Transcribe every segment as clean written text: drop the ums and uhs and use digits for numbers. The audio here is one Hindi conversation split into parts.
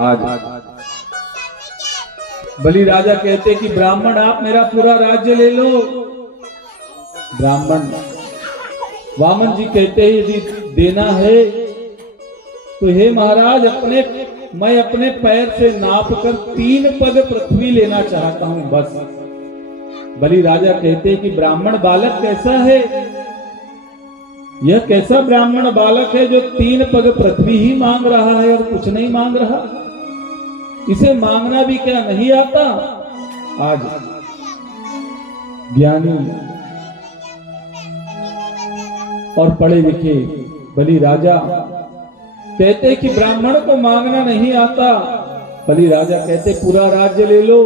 आज बलि राजा कहते कि ब्राह्मण आप मेरा पूरा राज्य ले लो। ब्राह्मण वामन जी कहते यदि देना है तो हे महाराज मैं अपने पैर से नापकर 3 पग पृथ्वी लेना चाहता हूं बस। बलि राजा कहते कि ब्राह्मण बालक कैसा है, यह कैसा ब्राह्मण बालक है जो 3 पग पृथ्वी ही मांग रहा है और कुछ नहीं मांग रहा, इसे मांगना भी क्या नहीं आता। आज ज्ञानी और पढ़े लिखे बलि राजा कहते कि ब्राह्मण को मांगना नहीं आता। बलि राजा कहते पूरा राज्य ले लो।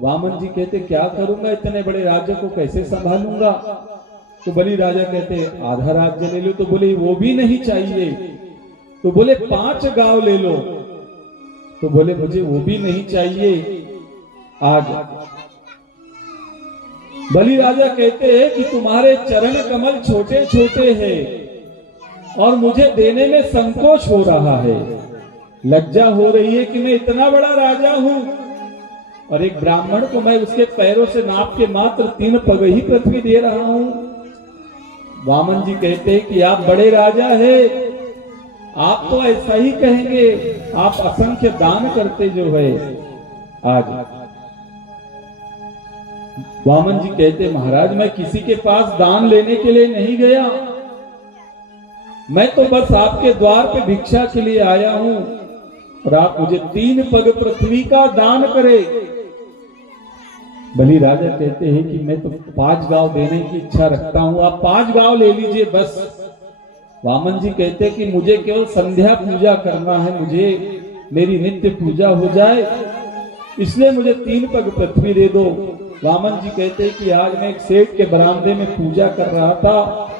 वामन जी कहते क्या करूंगा, इतने बड़े राज्य को कैसे संभालूंगा। तो बलि राजा कहते आधा राज्य ले लो। तो बोले वो भी नहीं चाहिए। तो बोले 5 गांव ले लो। तो बोले मुझे वो भी नहीं चाहिए। आज बलि राजा कहते हैं कि तुम्हारे चरण कमल छोटे छोटे हैं और मुझे देने में संकोच हो रहा है, लज्जा हो रही है कि मैं इतना बड़ा राजा हूं और एक ब्राह्मण को मैं उसके पैरों से नाप के मात्र 3 पग ही पृथ्वी दे रहा हूं। वामन जी कहते हैं कि आप बड़े राजा है, आप तो ऐसा ही कहेंगे, आप असंख्य दान करते जो है। आज वामन जी कहते महाराज मैं किसी के पास दान लेने के लिए नहीं गया, मैं तो बस आपके द्वार पे भिक्षा के लिए आया हूं और आप मुझे 3 पग पृथ्वी का दान करे। बलि राजा कहते हैं कि मैं तो 5 गांव देने की इच्छा रखता हूं, आप 5 गांव ले लीजिए बस। वामन जी कहते कि मुझे केवल संध्या पूजा करना है, मुझे मेरी नित्य पूजा हो जाए, इसलिए मुझे 3 पग पृथ्वी दे दो। वामन जी कहते कि आज मैं एक सेठ के बरामदे में पूजा कर रहा था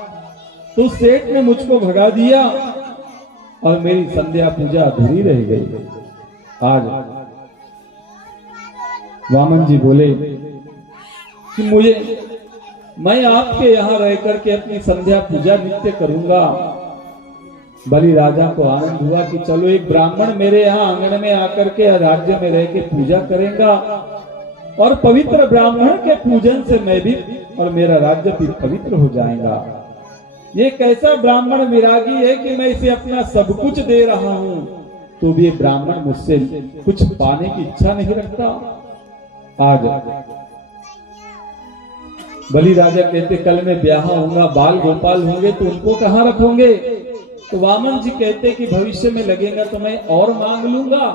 तो सेठ ने मुझको भगा दिया और मेरी संध्या पूजा अधूरी रह गई। आज वामन जी बोले कि मैं आपके यहां रह करके अपनी संध्या पूजा नित्य करूंगा। बलि राजा को आनंद हुआ कि चलो एक ब्राह्मण मेरे यहाँ आंगन में आकर के राज्य में रह के पूजा करेगा और पवित्र ब्राह्मण के पूजन से मैं भी और मेरा राज्य भी पवित्र हो जाएगा। ये कैसा ब्राह्मण विरागी है कि मैं इसे अपना सब कुछ दे रहा हूं तो भी ब्राह्मण मुझसे कुछ पाने की इच्छा नहीं रखता। आज बलि राजा कहते कल मैं ब्याह होऊंगा, बाल गोपाल होंगे तो उनको कहां रखोगे। तो वामन जी कहते कि भविष्य में लगेगा तो मैं और मांग लूंगा,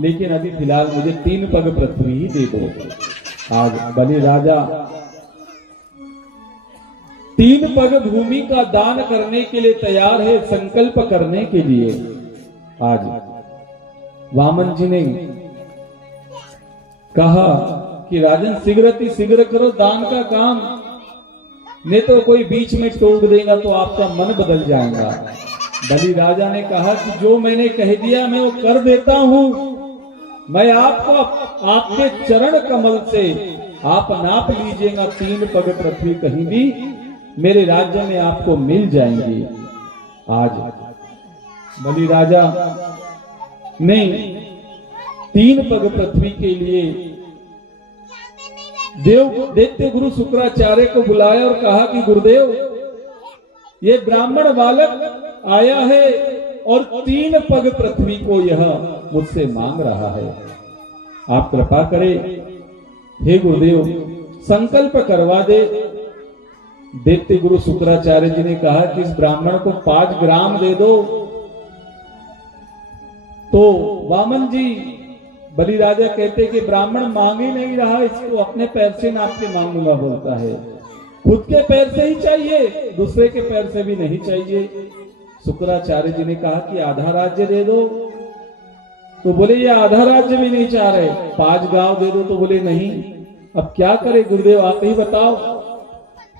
लेकिन अभी फिलहाल मुझे 3 पग पृथ्वी ही दे दो। आज बलि राजा 3 पग भूमि का दान करने के लिए तैयार है, संकल्प करने के लिए। आज वामन जी ने कहा कि राजन शीघ्र करो दान का काम, नहीं तो कोई बीच में टोक देगा तो आपका मन बदल जाएगा। बलि राजा ने कहा कि जो मैंने कह दिया मैं वो कर देता हूं, मैं आपको आपके चरण कमल से आप नाप लीजिएगा 3 पग पृथ्वी कहीं भी मेरे राज्य में आपको मिल जाएंगी। आज बलि राजा ने 3 पग पृथ्वी के लिए दैत्य गुरु शुक्राचार्य को बुलाया और कहा कि गुरुदेव ये ब्राह्मण बालक आया है और 3 पग पृथ्वी को यह मुझसे मांग रहा है, आप कृपा करें हे गुरुदेव संकल्प करवा दे। दैत्य गुरु शुक्राचार्य जी ने कहा कि इस ब्राह्मण को 5 ग्राम दे दो। तो वामन जी बलि राजा कहते कि ब्राह्मण मांग ही नहीं रहा, इसको अपने पैर से नाप के मांगूंगा बोलता है, खुद के पैर से ही चाहिए, दूसरे के पैर से भी नहीं चाहिए। शुक्राचार्य जी ने कहा कि आधा राज्य दे दो। तो बोले ये आधा राज्य भी नहीं चाह रहे, 5 गांव दे दो। तो बोले नहीं, अब क्या करे गुरुदेव आप ही बताओ।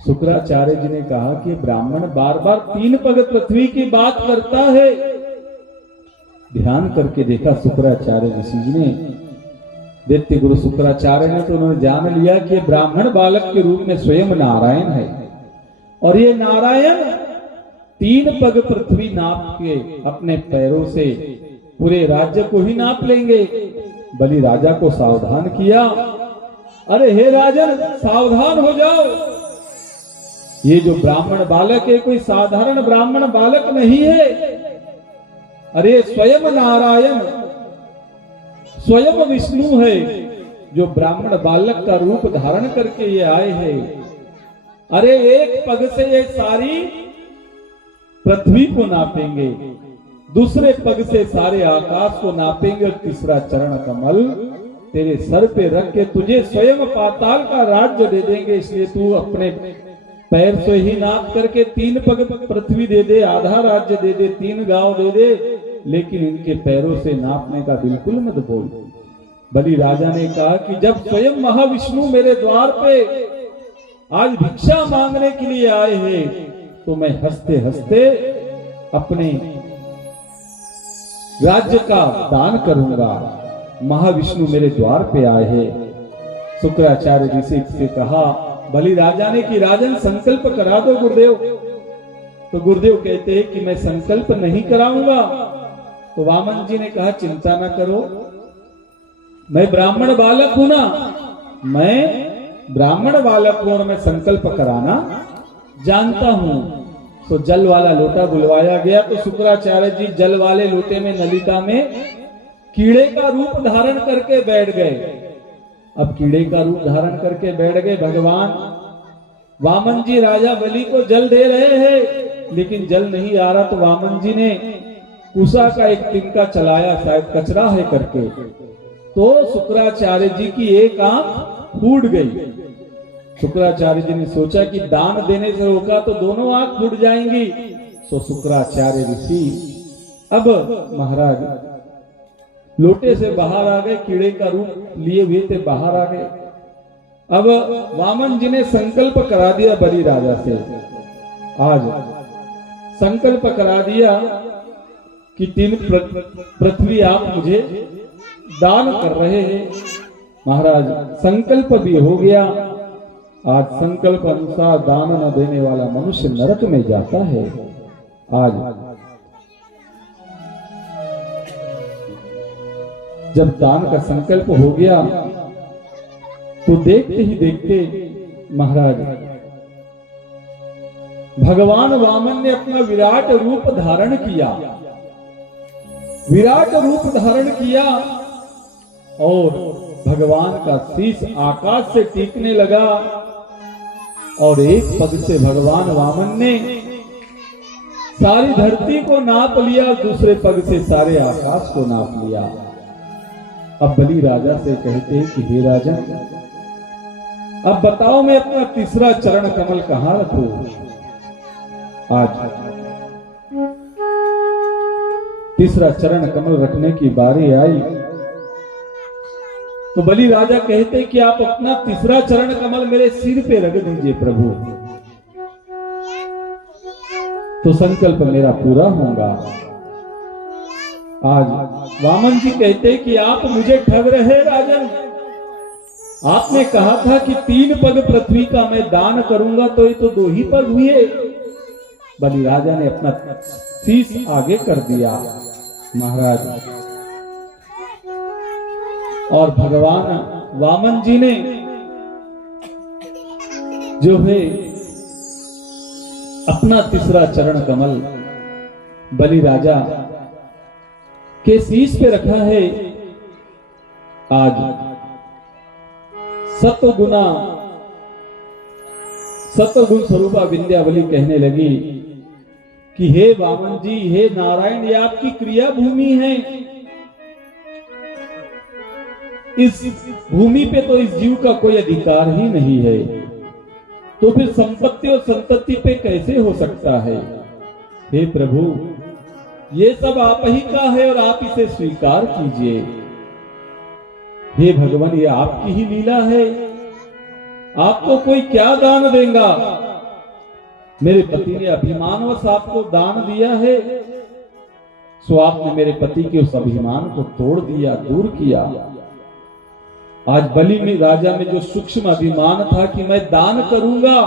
शुक्राचार्य जी ने कहा कि ब्राह्मण बार बार 3 पग पृथ्वी की बात करता है। ध्यान करके देखा शुक्राचार्य ऋषि जी ने, दैत्य गुरु शुक्राचार्य ने, तो उन्होंने जान लिया कि ब्राह्मण बालक के रूप में स्वयं नारायण है और ये नारायण 3 पग पृथ्वी नाप के अपने पैरों से पूरे राज्य को ही नाप लेंगे। बलि राजा को सावधान किया, अरे हे राजन सावधान हो जाओ, ये जो ब्राह्मण बालक है कोई साधारण ब्राह्मण बालक नहीं है। अरे स्वयं नारायण स्वयं विष्णु है जो ब्राह्मण बालक का रूप धारण करके ये आए हैं। अरे एक पग से ये सारी पृथ्वी को नापेंगे, दूसरे पग से सारे आकाश को नापेंगे, और तीसरा चरण कमल तेरे सर पे रख के तुझे स्वयं पाताल का राज्य दे देंगे। इसलिए तू अपने पैर से ही नाप करके 3 पग पृथ्वी दे दे, आधा राज्य दे दे, 3 गांव दे दे, लेकिन इनके पैरों से नापने का बिल्कुल मत बोल। बलि राजा ने कहा कि जब स्वयं महाविष्णु मेरे द्वार पे आज भिक्षा मांगने के लिए आए हैं, तो मैं हंसते हंसते अपने राज्य का दान करूंगा। महाविष्णु मेरे द्वार पे आए हैं। शुक्राचार्य जी से कहा बलि राजा ने कि राजन संकल्प करा दो गुरुदेव। तो गुरुदेव कहते हैं कि मैं संकल्प नहीं कराऊंगा। तो वामन जी ने कहा चिंता ना करो, मैं ब्राह्मण बालक हूं ना, मैं ब्राह्मण बालक हूं और मैं संकल्प कराना जानता हूं। तो जल वाला लोटा बुलवाया गया, तो शुक्राचार्य जी जल वाले लोटे में नलिका में कीड़े का रूप धारण करके बैठ गए। अब कीड़े का रूप धारण करके बैठ गए भगवान। वामन जी राजा बलि को जल दे रहे हैं, लेकिन जल नहीं आ रहा। तो वामन जी ने कुशा का एक तिनका चलाया, शायद कचरा है करके, तो शुक्राचार्य जी की एक आंख फूट गई। शुक्राचार्य जी ने सोचा कि दान देने से रोका तो दोनों आंख फूट जाएंगी। तो शुक्राचार्य ऋषि अब महाराज लोटे से बाहर आ गए, कीड़े का रूप लिए हुए थे, बाहर आ गए। अब वामन जी ने संकल्प करा दिया बलि राजा से, आज संकल्प करा दिया कि 3 पृथ्वी आप मुझे दान कर रहे हैं। महाराज संकल्प भी हो गया। आज संकल्प अनुसार दान न देने वाला मनुष्य नरक में जाता है। आज जब दान का संकल्प हो गया तो देखते ही देखते महाराज भगवान वामन ने अपना विराट रूप धारण किया। विराट रूप धारण किया और भगवान का शीश आकाश से टीकने लगा, और एक पग से भगवान वामन ने सारी धरती को नाप लिया, दूसरे पग से सारे आकाश को नाप लिया। अब बलि राजा से कहते हैं कि हे राजा, अब बताओ मैं अपना तीसरा चरण कमल कहां रखूं। आज तीसरा चरण कमल रखने की बारी आई। तो बलि राजा कहते कि आप अपना तीसरा चरण कमल मेरे सिर पे रख दीजिए प्रभु, तो संकल्प मेरा पूरा होगा। आज वामन जी कहते कि आप मुझे ठग रहे राजन, आपने कहा था कि 3 पग पृथ्वी का मैं दान करूंगा, तो ये तो 2 ही पग हुए। बलि राजा ने अपना शीश आगे कर दिया महाराज, और भगवान वामन जी ने जो है अपना तीसरा चरण कमल बलि राजा के शीश पे रखा है। आज सतगुण स्वरूपा विंध्यावली कहने लगी कि हे वामन जी, हे नारायण, ये आपकी क्रिया भूमि है। इस भूमि पे तो इस जीव का कोई अधिकार ही नहीं है, तो फिर संपत्ति और संतति पे कैसे हो सकता है। हे प्रभु, ये सब आप ही का है और आप इसे स्वीकार कीजिए। हे भगवान, ये आपकी ही लीला है, आपको कोई क्या दान देगा। मेरे पति ने अभिमानवश आपको दान दिया है, सो आपने मेरे पति के उस अभिमान को तोड़ दिया, दूर किया। आज बलि में राजा में जो सूक्ष्म अभिमान था कि मैं दान करूंगा,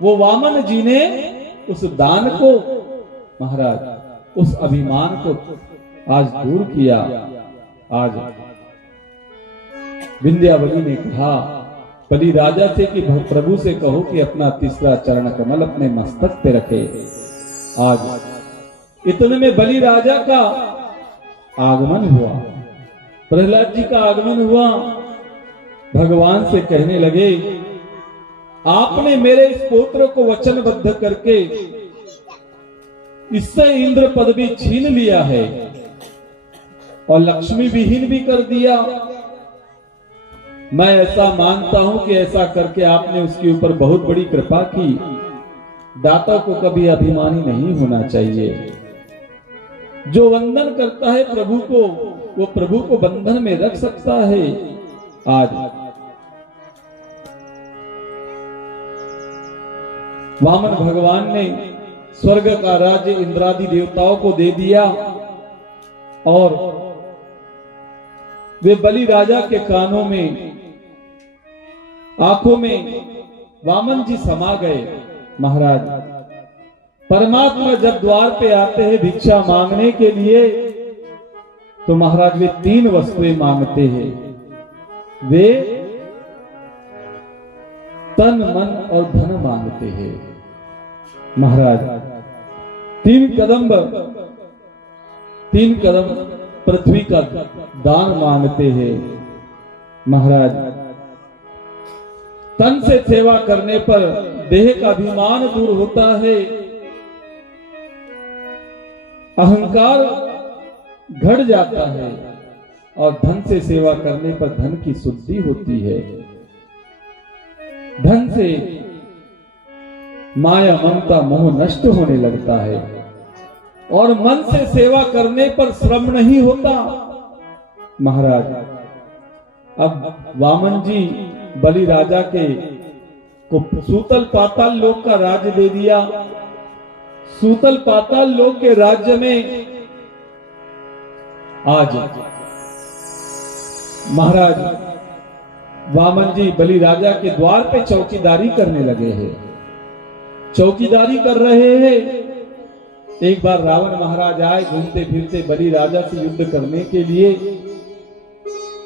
वो वामन जी ने उस दान को महाराज, उस अभिमान को आज दूर किया। आज विंध्यावली ने कहा बलि राजा से कि प्रभु से कहो कि अपना तीसरा चरण कमल अपने मस्तक पे रखे। आज इतने में बलि राजा का आगमन हुआ, प्रहलाद जी का आगमन हुआ। भगवान से कहने लगे, आपने मेरे इस पुत्र को वचनबद्ध करके इससे इंद्र पदवी छीन लिया है और लक्ष्मी विहीन भी कर दिया। मैं ऐसा मानता हूं कि ऐसा करके आपने उसके ऊपर बहुत बड़ी कृपा की। दाता को कभी अभिमानी नहीं होना चाहिए। जो वंदन करता है प्रभु को, वो प्रभु को बंधन में रख सकता है। आज वामन भगवान ने स्वर्ग का राज्य इंद्रादि देवताओं को दे दिया और वे बलि राजा के कानों में, आंखों में वामन जी समा गए। महाराज, परमात्मा जब द्वार पे आते हैं भिक्षा मांगने के लिए, तो महाराज वे 3 वस्तुएं मांगते हैं। वे तन, मन और धन मांगते हैं। महाराज 3 कदम पृथ्वी का दान मांगते हैं। महाराज, तन से सेवा करने पर देह का अभिमान दूर होता है, अहंकार घट जाता है और धन से सेवा करने पर धन की शुद्धि होती है। धन से माया, ममता, मोह नष्ट होने लगता है और मन से सेवा करने पर श्रम नहीं होता। महाराज, अब वामन जी बलि राजा के को सूतल पाताल लोक का राज्य दे दिया। सूतल पाताल लोक के राज्य में आज महाराज वामन जी बलि राजा के द्वार पे चौकीदारी करने लगे हैं। चौकीदारी कर रहे हैं। एक बार रावण महाराज आए घूमते फिरते बलि राजा से युद्ध करने के लिए।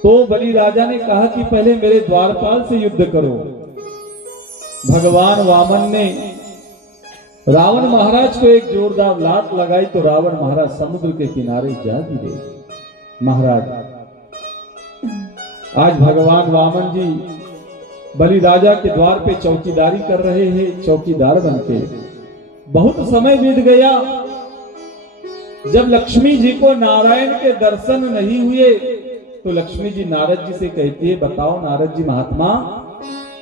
तो बलि राजा ने कहा कि पहले मेरे द्वारपाल से युद्ध करो। भगवान वामन ने रावण महाराज को एक जोरदार लात लगाई तो रावण महाराज समुद्र के किनारे जा गिरे। महाराज, आज भगवान वामन जी बलि राजा के द्वार पे चौकीदारी कर रहे हैं, चौकीदार बनके। बहुत समय बीत गया। जब लक्ष्मी जी को नारायण के दर्शन नहीं हुए तो लक्ष्मी जी नारद जी से कहती है, बताओ नारद जी महात्मा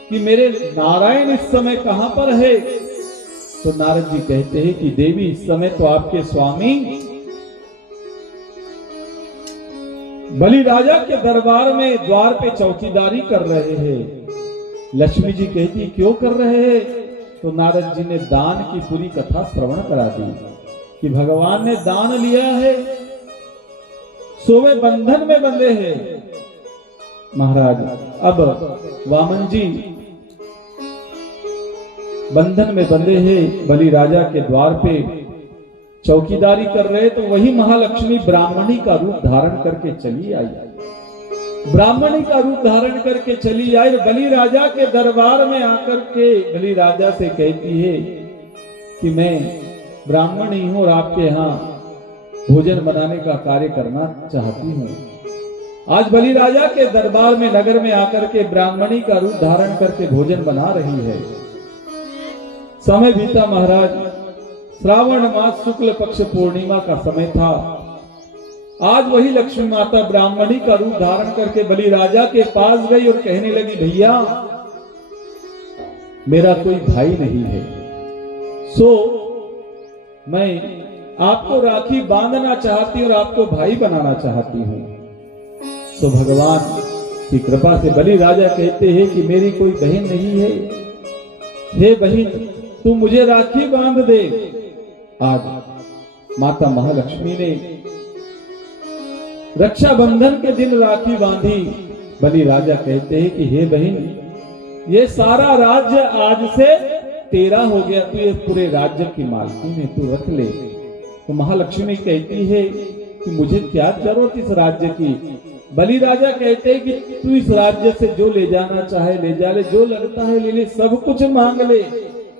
कि मेरे नारायण इस समय कहां पर है? तो नारद जी कहते हैं कि देवी इस समय तो आपके स्वामी बलि राजा के दरबार में द्वार पे चौकीदारी कर रहे हैं। लक्ष्मी जी कहती क्यों कर रहे हैं? तो नारद जी ने दान की पूरी कथा श्रवण करा दी कि भगवान ने दान लिया है, सो वे बंधन में बंधे हैं। महाराज, अब वामन जी बंधन में बंधे हैं, बलि राजा के द्वार पे चौकीदारी कर रहे, तो वही महालक्ष्मी ब्राह्मणी का रूप धारण करके चली आई। ब्राह्मणी का रूप धारण करके चली आई। बलि राजा के दरबार में आकर के बलि राजा से कहती है कि मैं ब्राह्मणी हूं और आपके यहाँ भोजन बनाने का कार्य करना चाहती हूँ। आज बलि राजा के दरबार में नगर में आकर के ब्राह्मणी का रूप धारण करके भोजन बना रही है। समय बीता महाराज, श्रावण मास शुक्ल पक्ष पूर्णिमा का समय था। आज वही लक्ष्मी माता ब्राह्मणी का रूप धारण करके बलि राजा के पास गई और कहने लगी, भैया मेरा कोई भाई नहीं है, सो मैं आपको राखी बांधना चाहती हूं और आपको भाई बनाना चाहती हूं। तो भगवान की कृपा से बलि राजा कहते हैं कि मेरी कोई बहन नहीं है, हे बहन तू मुझे राखी बांध दे। आज माता महालक्ष्मी ने रक्षाबंधन के दिन राखी बांधी। बलि राजा कहते हैं कि हे बहन ये सारा राज्य आज से तेरा हो गया, तू ये पूरे राज्य की मालकिन है, तू रख ले। तो महालक्ष्मी कहती है कि मुझे क्या जरूरत इस राज्य की। बलि राजा कहते हैं कि तू इस राज्य से जो ले जाना चाहे ले जा ले, जो लगता है ले ले, सब कुछ मांग ले,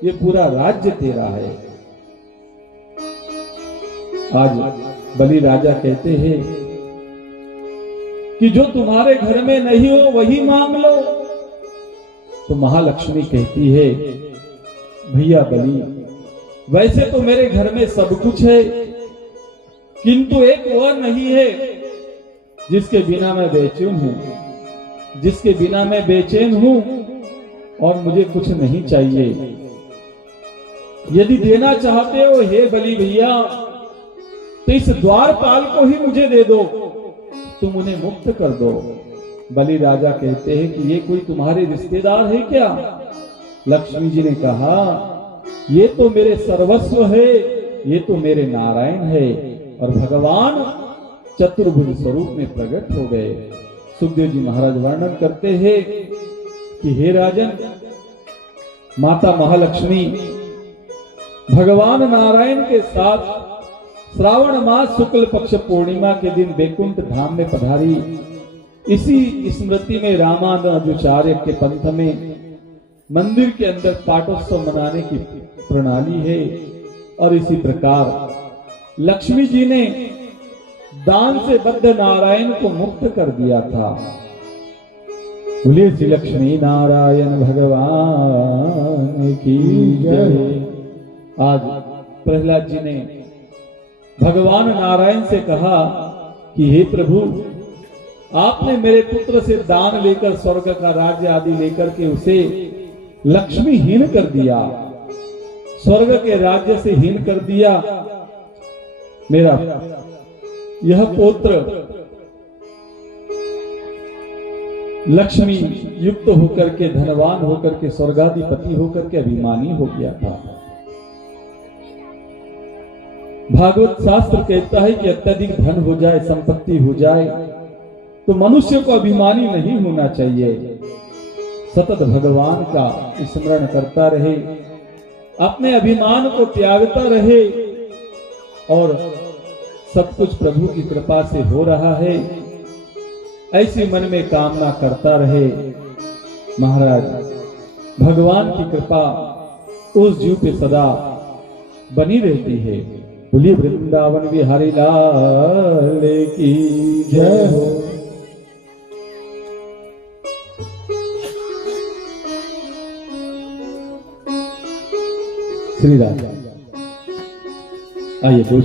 ये पूरा राज्य तेरा है। आज बलि राजा कहते हैं कि जो तुम्हारे घर में नहीं हो वही मांग लो। तो महालक्ष्मी कहती है, भैया बलि, वैसे तो मेरे घर में सब कुछ है, किंतु एक वह नहीं है जिसके बिना मैं बेचैन हूं, जिसके बिना मैं बेचैन हूं और मुझे कुछ नहीं चाहिए। यदि देना चाहते हो हे बलि भैया, तो इस द्वारपाल को ही मुझे दे दो, तुम उन्हें मुक्त कर दो। बलि राजा कहते हैं कि ये कोई तुम्हारे रिश्तेदार है क्या? लक्ष्मी जी ने कहा, ये तो मेरे सर्वस्व है, ये तो मेरे नारायण है। और भगवान चतुर्भुज स्वरूप में प्रकट हो गए। सुखदेव जी महाराज वर्णन करते हैं कि हे राजन, माता महालक्ष्मी भगवान नारायण के साथ श्रावण मास शुक्ल पक्ष पूर्णिमा के दिन बैकुंठ धाम में पधारी। इसी स्मृति में रामानुजाचार्य के पंथ में मंदिर के अंदर पाटोत्सव मनाने की प्रणाली है। और इसी प्रकार लक्ष्मी जी ने दान से बद्ध नारायण को मुक्त कर दिया था। बोलिए श्री लक्ष्मी नारायण भगवान की जय। आज प्रहलाद जी ने भगवान नारायण से कहा कि हे प्रभु, आपने मेरे पुत्र से दान लेकर स्वर्ग का राज्य आदि लेकर के उसे लक्ष्मीहीन कर दिया, स्वर्ग के राज्य से हीन कर दिया। मेरा यह पुत्र लक्ष्मी युक्त होकर के, धनवान होकर के, स्वर्गाधिपति होकर के अभिमानी हो गया था। भागवत शास्त्र कहता है कि अत्यधिक धन हो जाए, संपत्ति हो जाए, तो मनुष्य को अभिमानी नहीं होना चाहिए। सतत भगवान का स्मरण करता रहे, अपने अभिमान को त्यागता रहे और सब कुछ प्रभु की कृपा से हो रहा है, ऐसी मन में कामना करता रहे। महाराज, भगवान की कृपा उस जीव पे सदा बनी रहती है। बोलिए वृंदावन बिहारी लाल की जय हो। श्री राम। आइए दो